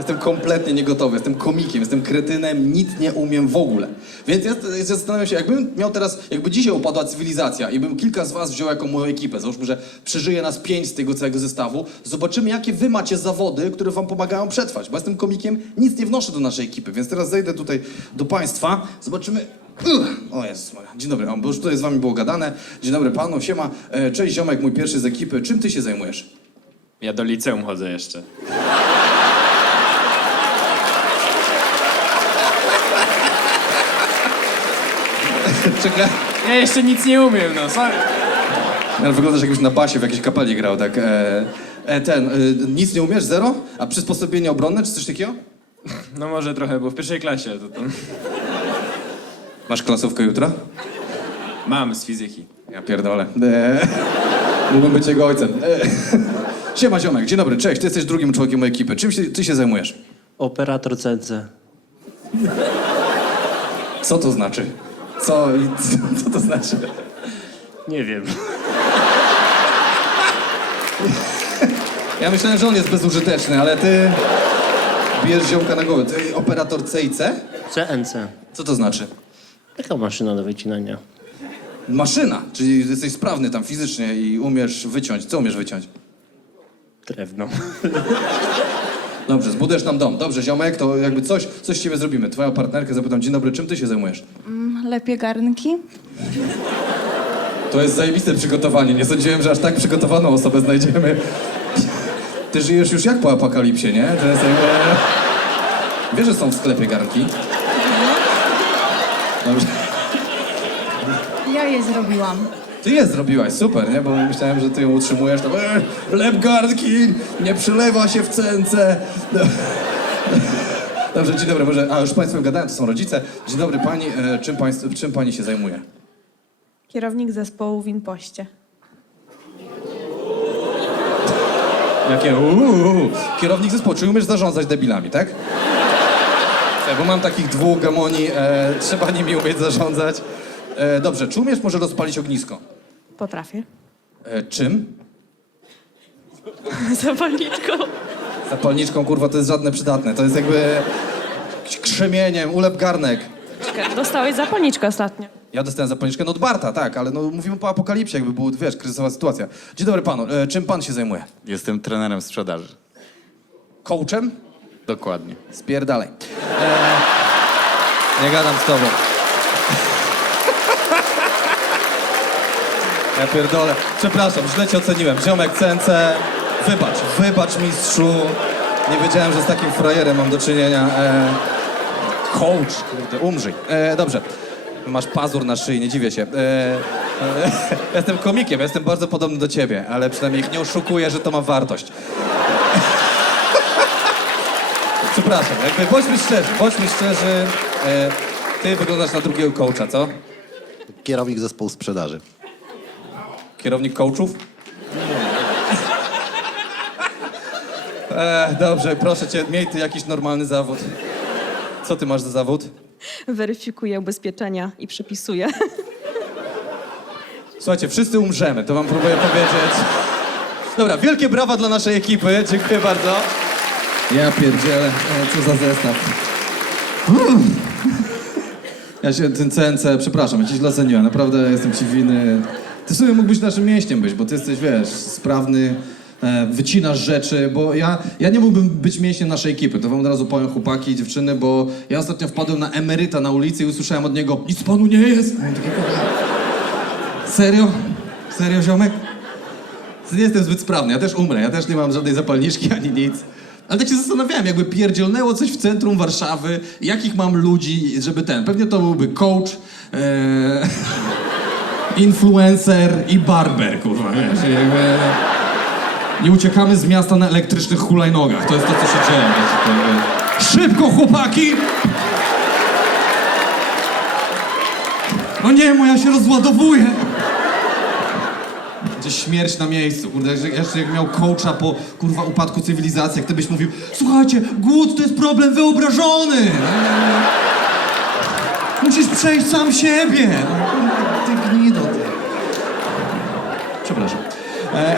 Jestem kompletnie niegotowy, jestem komikiem, jestem kretynem, nic nie umiem w ogóle. Więc ja, ja zastanawiam się, jakbym miał teraz, jakby dzisiaj upadła cywilizacja i bym kilka z was wziął jako moją ekipę, załóżmy, że przeżyje nas pięć z tego całego zestawu, zobaczymy, jakie wy macie zawody, które wam pomagają przetrwać. Bo jestem komikiem, nic nie wnoszę do naszej ekipy, więc teraz zejdę tutaj do państwa, zobaczymy... Ugh, O Jezus Maria. Dzień dobry, bo już tutaj z wami było gadane. Dzień dobry panu, siema. E, Cześć ziomek, mój pierwszy z ekipy. Czym ty się zajmujesz? Ja do liceum chodzę jeszcze. Czekaj. Ja jeszcze nic nie umiem, no sorry. Ale wyglądasz jakbyś na basie w jakiejś kapeli grał, tak? E, e, ten, e, nic nie umiesz? Zero? A przysposobienie obronne czy coś takiego? No może trochę, bo w pierwszej klasie to tam... Masz klasówkę jutro? Mam z fizyki. Ja pierdolę. E, mógłbym być jego ojcem. E, siema ziomek, dzień dobry, cześć, ty jesteś drugim członkiem mojej ekipy. Czym się, ty się zajmujesz? Operator CNC. Co to znaczy? Co, co, co to znaczy? Nie wiem. Ja myślałem, że on jest bezużyteczny, ale ty bijesz ziomka na głowę. Ty operator C i C? CNC. Co to znaczy? Taka maszyna do wycinania. Maszyna, czyli jesteś sprawny tam fizycznie i umiesz wyciąć. Co umiesz wyciąć? Drewno. Dobrze, zbudujesz nam dom. Dobrze, ziomek, to jakby coś, coś z ciebie zrobimy. Twoją partnerkę zapytam, dzień dobry, czym ty się zajmujesz? Lepiej garnki? To jest zajebiste przygotowanie. Nie sądziłem, że aż tak przygotowaną osobę znajdziemy. Ty żyjesz już jak po apokalipsie, nie? To jest jakby... Wiesz, że są w sklepie garnki? Dobrze. Ja je zrobiłam. Ty je zrobiłaś, super, nie? Bo myślałem, że ty ją utrzymujesz tam, e, nie przylewa się w cence. No. Dobrze, dzień dobry, może, a już państwem gadałem, to są rodzice. Dzień dobry pani, e, czym, państw, czym pani się zajmuje? Kierownik zespołu w Impoście. Jakie uuu, kierownik zespołu, czy umiesz zarządzać debilami, tak? Tak, bo mam takich dwóch gamoni, e, trzeba nimi umieć zarządzać. E, dobrze, czy umiesz może rozpalić ognisko? Potrafię. E, czym? Zapalniczką. Zapalniczką, kurwa, to jest żadne przydatne, to jest jakby krzemieniem, ulep garnek. Czekaj, dostałeś zapalniczkę ostatnio. Ja dostałem zapalniczkę no od Barta, tak, ale no mówimy po apokalipsie, jakby był, wiesz, kryzysowa sytuacja. Dzień dobry panu, e, czym pan się zajmuje? Jestem trenerem sprzedaży. Coachem? Dokładnie. Spierdalaj. E, nie gadam z tobą. Ja pierdolę. Przepraszam, źle cię oceniłem. Ziomek CNC, wybacz, wybacz mistrzu. Nie wiedziałem, że z takim frajerem mam do czynienia. E, coach, kurde, umrzyj. E, dobrze. Masz pazur na szyi, nie dziwię się. E, e, jestem komikiem, jestem bardzo podobny do ciebie, ale przynajmniej nie oszukuję, że to ma wartość. Przepraszam, jakby bądźmy szczerzy, bądźmy szczerzy. E, ty wyglądasz na drugiego coacha, co? Kierownik zespołu sprzedaży. Kierownik coachów? E, dobrze, proszę cię, miej ty jakiś normalny zawód. Co ty masz za zawód? weryfikuje ubezpieczenia i przypisuje. Słuchajcie, wszyscy umrzemy, to wam próbuję powiedzieć. Dobra, wielkie brawa dla naszej ekipy, dziękuję bardzo. Ja pierdzielę, e, co za zestaw. Ja się, ten CNC, przepraszam, ja cię źle oceniłem, naprawdę jestem ci winny. Ty sobie mógłbyś naszym mięśniem być, bo ty jesteś, wiesz, sprawny, e, wycinasz rzeczy, bo ja, ja nie mógłbym być mięśniem naszej ekipy, to wam od razu powiem chłopaki i dziewczyny, bo ja ostatnio wpadłem na emeryta na ulicy i usłyszałem od niego, nic panu nie jest. Ja takie, "Kurwa, Serio? Serio, ziomek? Nie jestem zbyt sprawny, ja też umrę, ja też nie mam żadnej zapalniczki ani nic. Ale tak się zastanawiałem, jakby pierdzielnęło coś w centrum Warszawy, jakich mam ludzi, żeby ten, pewnie to byłby coach, e, influencer i barber, kurwa, wiesz, jakby... Nie uciekamy z miasta na elektrycznych hulajnogach, to jest to, co się dzieje. Szybko, chłopaki! No nie, moja się rozładowuje! Będzie śmierć na miejscu, kurde, jeszcze, jak miał coacha po, kurwa, upadku cywilizacji, jak ty byś mówił, słuchajcie, głód to jest problem wyobrażony! Musisz przejść sam siebie! No, kurwa, ty gnido, ty. Przepraszam. E,